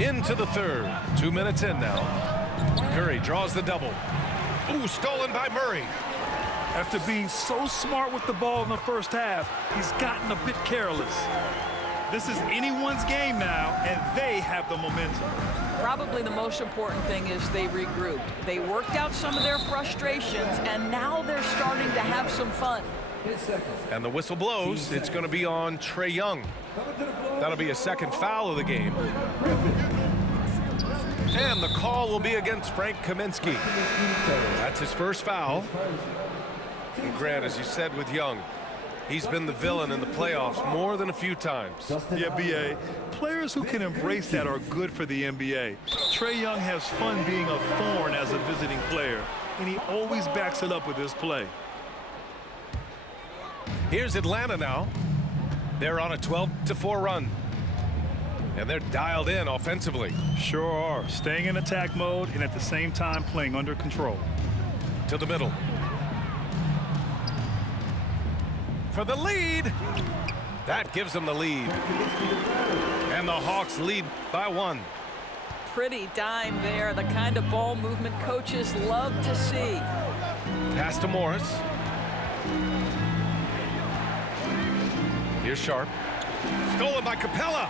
Into the third. 2 minutes in now. Curry draws the double. Ooh, stolen by Murray. After being so smart with the ball in the first half, he's gotten a bit careless. This is anyone's game now, and they have the momentum. Probably the most important thing is they regrouped. They worked out some of their frustrations, and now they're starting to have some fun. And the whistle blows. It's going to be on Trae Young. That'll be a second foul of the game. And the call will be against Frank Kaminsky. That's his first foul. And Grant, as you said with Young, he's been the villain in the playoffs more than a few times. Yeah, B.A. Players who can embrace that are good for the NBA. Trae Young has fun being a thorn as a visiting player, and he always backs it up with his play. Here's Atlanta now. They're on a 12-4 run. And they're dialed in offensively. Sure are. Staying in attack mode and at the same time playing under control. To the middle. For the lead. That gives them the lead. And the Hawks lead by 1. Pretty dime there, the kind of ball movement coaches love to see. Pass to Morris. Here's Sharp. Stolen by Capella.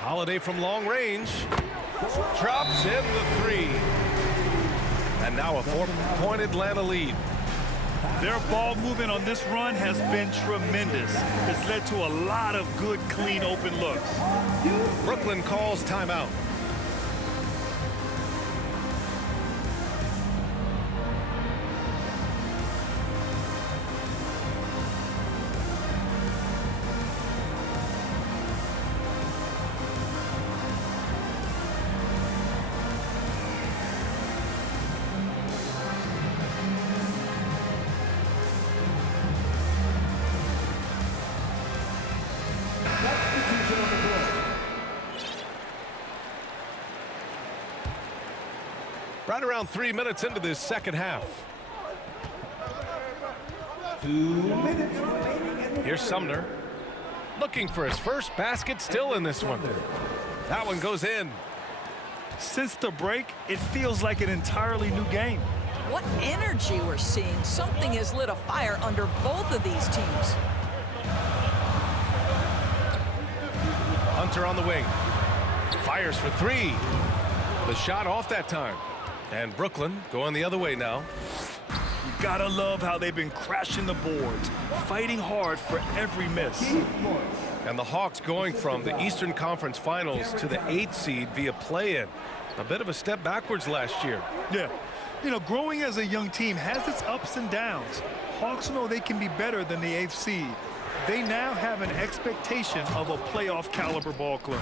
Holiday from long range. Drops in the 3. And now a 4-point Atlanta lead. Their ball movement on this run has been tremendous. It's led to a lot of good, clean, open looks. Brooklyn calls timeout. Right around 3 minutes into this second half. 2 minutes remaining. Here's Sumner. Looking for his first basket, still in this one. That one goes in. Since the break, it feels like an entirely new game. What energy we're seeing. Something has lit a fire under both of these teams. Hunter on the wing. Fires for 3. The shot off that time. And Brooklyn going the other way now. You gotta love how they've been crashing the boards, fighting hard for every miss. And the Hawks going from the Eastern Conference Finals to the 8th seed via play-in. A bit of a step backwards last year. Yeah. You know, growing as a young team has its ups and downs. Hawks know they can be better than the 8th seed. They now have an expectation of a playoff caliber ball club.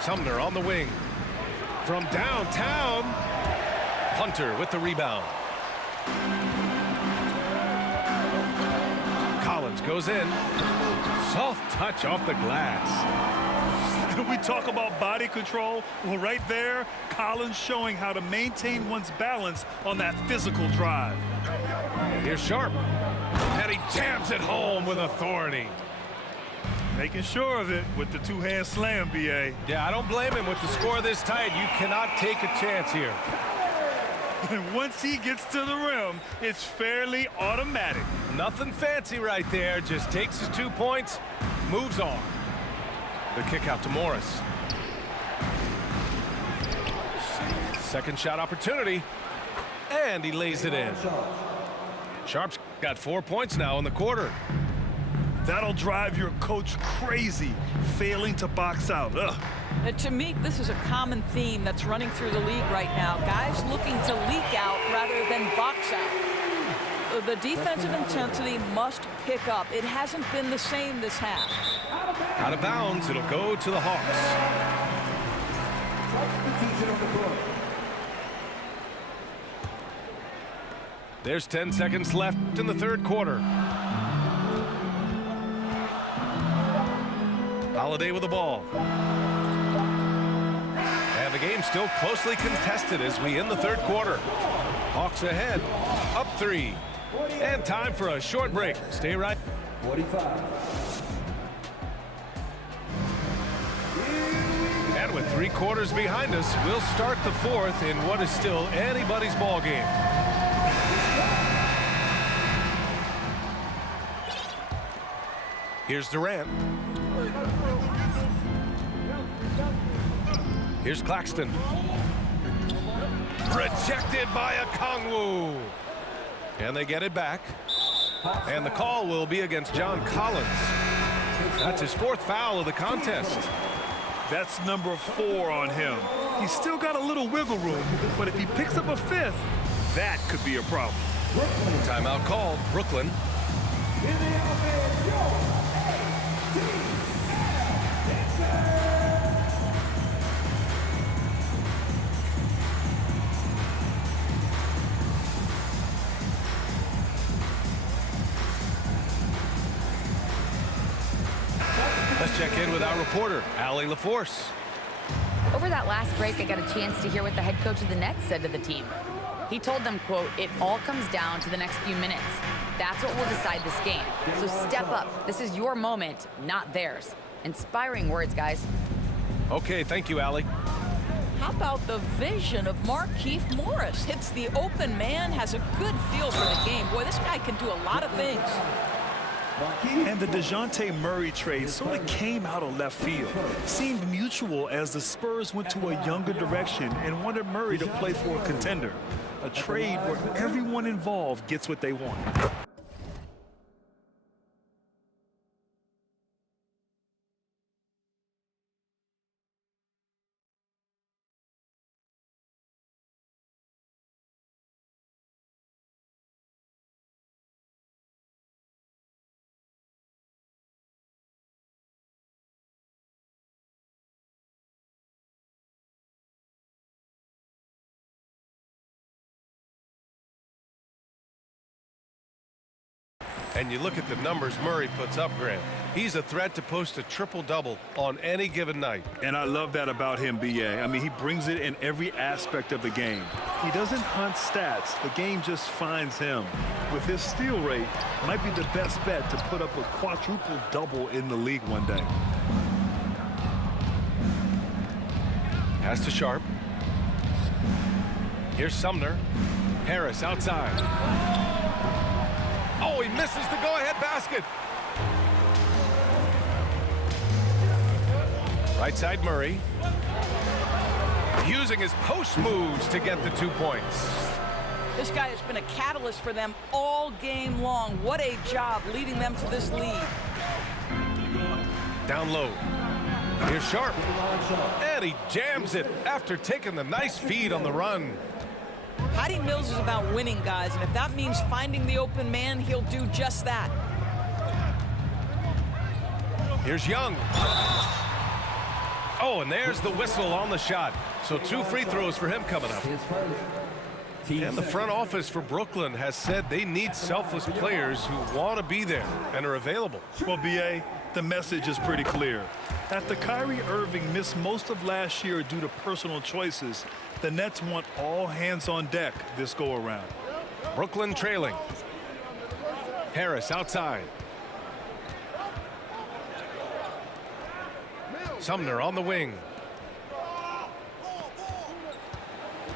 Sumner on the wing. From downtown. Hunter with the rebound. Collins goes in. Soft touch off the glass. We talk about body control. Well, right there, Collins showing how to maintain one's balance on that physical drive. Here's Sharp. And he jams it home with authority. Making sure of it with the two-hand slam, B.A. Yeah, I don't blame him with the score this tight. You cannot take a chance here. And once he gets to the rim, it's fairly automatic. Nothing fancy right there. Just takes his 2 points, moves on. The kick out to Morris. Second shot opportunity. And he lays it in. Sharp's got 4 points now in the quarter. That'll drive your coach crazy, failing to box out. Ugh. To me, this is a common theme that's running through the league right now. Guys looking to leak out rather than box out. The defensive intensity must pick up. It hasn't been the same this half. Out of bounds, it'll go to the Hawks. There's 10 seconds left in the third quarter. Holiday with the ball. And the game's still closely contested as we end the third quarter. Hawks ahead, up 3. And time for a short break. Stay right. 45. And with 3 quarters behind us, we'll start the 4th in what is still anybody's ball game. Here's Durant. Here's Claxton. Rejected by Okongwu. And they get it back. And the call will be against John Collins. That's his 4th foul of the contest. That's number 4 on him. He's still got a little wiggle room, but if he picks up a 5th, that could be a problem. Timeout called. Brooklyn. Let's check in with our reporter, Allie LaForce. Over that last break, I got a chance to hear what the head coach of the Nets said to the team. He told them, quote, "It all comes down to the next few minutes. That's what will decide this game. So step up. This is your moment, not theirs." Inspiring words, guys. Okay, thank you, Allie. How about the vision of Markieff Morris? Hits the open man, has a good feel for the game. Boy, this guy can do a lot of things. And the DeJounte Murray trade sort of came out of left field. Seemed mutual as the Spurs went to a younger direction and wanted Murray to play for a contender. A trade where everyone involved gets what they want. And you look at the numbers Murray puts up, Grant. He's a threat to post a triple-double on any given night. And I love that about him, B.A. I mean, he brings it in every aspect of the game. He doesn't hunt stats. The game just finds him. With his steal rate, might be the best bet to put up a quadruple double in the league one day. Pass to Sharp. Here's Sumner. Harris outside. Oh, he misses the go-ahead basket. Right side Murray. Using his post moves to get the 2 points. This guy has been a catalyst for them all game long. What a job leading them to this lead. Down low. Here's Sharp. And he jams it after taking the nice feed on the run. Patty Mills is about winning, guys, and if that means finding the open man, he'll do just that. Here's Young. Oh, and there's the whistle on the shot. So 2 free throws for him coming up. And the front office for Brooklyn has said they need selfless players who want to be there and are available. Well, B.A., the message is pretty clear. After Kyrie Irving missed most of last year due to personal choices, the Nets want all hands on deck this go-around. Brooklyn trailing. Harris outside. Sumner on the wing.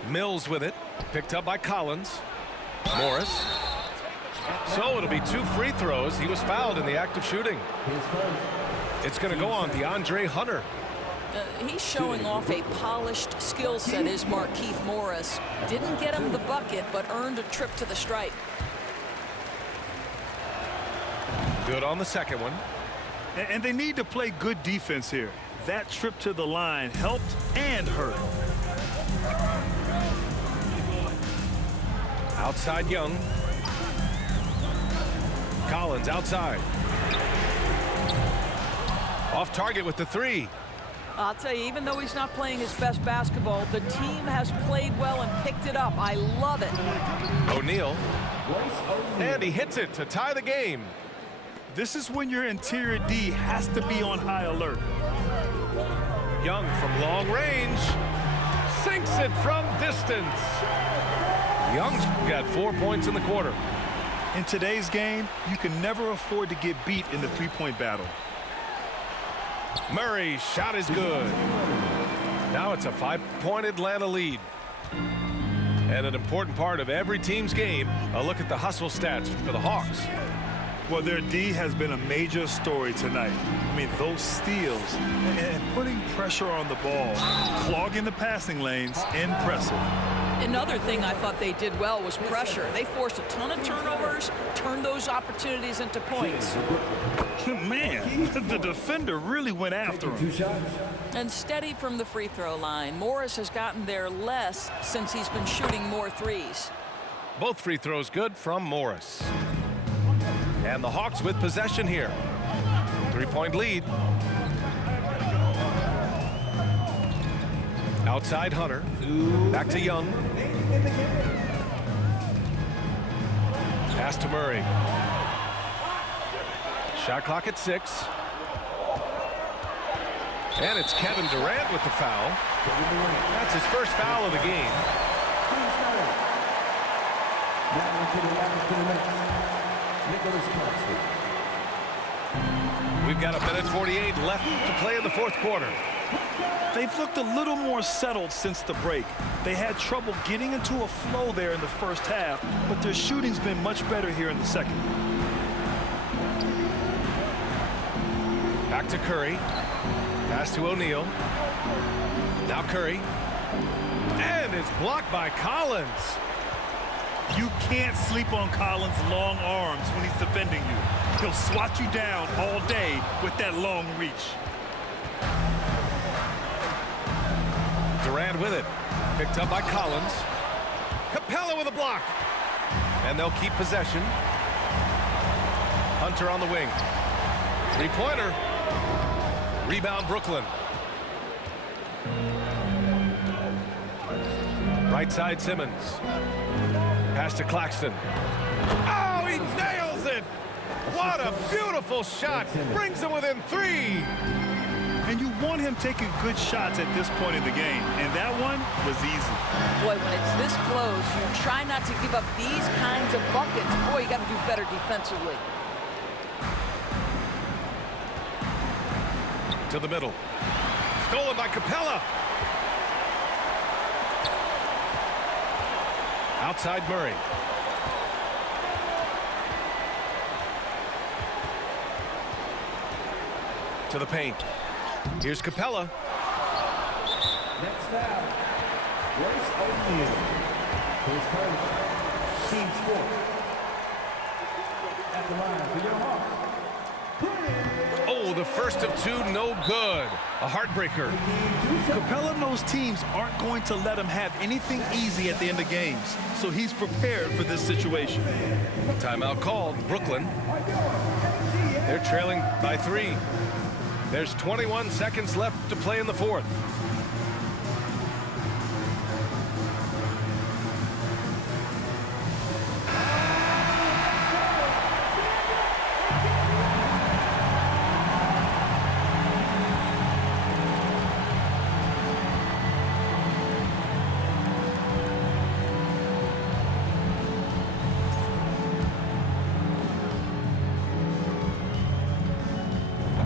Mills with it. Picked up by Collins. Morris. So it'll be 2 free throws. He was fouled in the act of shooting. It's going to go on DeAndre Hunter. He's showing off a polished skill set, is Markieff Morris. Didn't get him the bucket, but earned a trip to the stripe. Good on the second one. And they need to play good defense here. That trip to the line helped and hurt. Outside Young. Collins outside. Off target with the 3. I'll tell you, even though he's not playing his best basketball, the team has played well and picked it up. I love it. O'Neal. And he hits it to tie the game. This is when your interior D has to be on high alert. Young from long range. Sinks it from distance. Young's got 4 points in the quarter. In today's game, you can never afford to get beat in the three-point battle. Murray's shot is good. Now it's a 5-point Atlanta lead. And an important part of every team's game, a look at the hustle stats for the Hawks. Well, their D has been a major story tonight. I mean, those steals and putting pressure on the ball, clogging the passing lanes, impressive. Another thing I thought they did well was pressure. They forced a ton of turnovers, turned those opportunities into points. Man, the defender really went after him. And steady from the free throw line. Morris has gotten there less since he's been shooting more threes. Both free throws good from Morris. And the Hawks with possession here. 3-point lead. Outside Hunter. Back to Young. Pass to Murray. Shot clock at 6. And it's Kevin Durant with the foul. That's his first foul of the game. We've got 1:48 left to play in the fourth quarter. They've looked a little more settled since the break. They had trouble getting into a flow there in the first half, but their shooting's been much better here in the second. Back to Curry. Pass to O'Neal. Now Curry. And it's blocked by Collins. You can't sleep on Collins' long arms when he's defending you. He'll swat you down all day with that long reach. Durant with it. Picked up by Collins. Capella with a block. And they'll keep possession. Hunter on the wing. Three-pointer. Rebound Brooklyn. Right side Simmons. Pass to Claxton. Oh, he nails it! What a beautiful shot. Brings them within 3. And you want him taking good shots at this point in the game. And that one was easy. Boy, when it's this close, you try not to give up these kinds of buckets. Boy, you got to do better defensively. To the middle. Stolen by Capella. Outside Murray. To the paint. Here's Capella. Next foul. Royce O'Neal. His first. Team's fourth. At the line for your Hawks. Oh, the first of 2, no good. A heartbreaker. Capella knows teams aren't going to let him have anything easy at the end of games, so he's prepared for this situation. Timeout called. Brooklyn. They're trailing by 3. There's 21 seconds left to play in the fourth.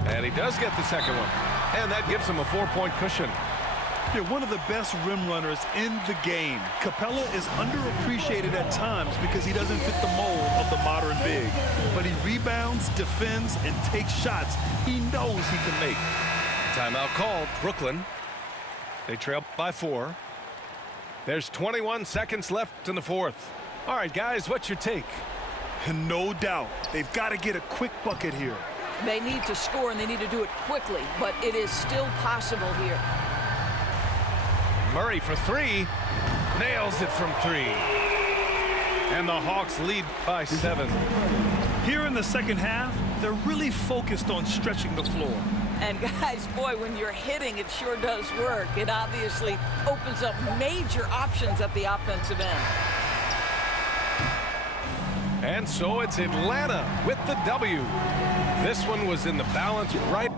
And he does get the second one. And that gives him a 4-point cushion. They're one of the best rim runners in the game. Capella is underappreciated at times because he doesn't fit the mold of the modern big. But he rebounds, defends, and takes shots he knows he can make. Timeout called. Brooklyn. They trail by 4. There's 21 seconds left in the fourth. All right, guys, what's your take? And no doubt, they've got to get a quick bucket here. They need to score, and they need to do it quickly, but it is still possible here. Murray for 3. Nails it from 3. And the Hawks lead by 7. Here in the second half, they're really focused on stretching the floor. And guys, boy, when you're hitting, it sure does work. It obviously opens up major options at the offensive end. And so it's Atlanta with the W. This one was in the balance right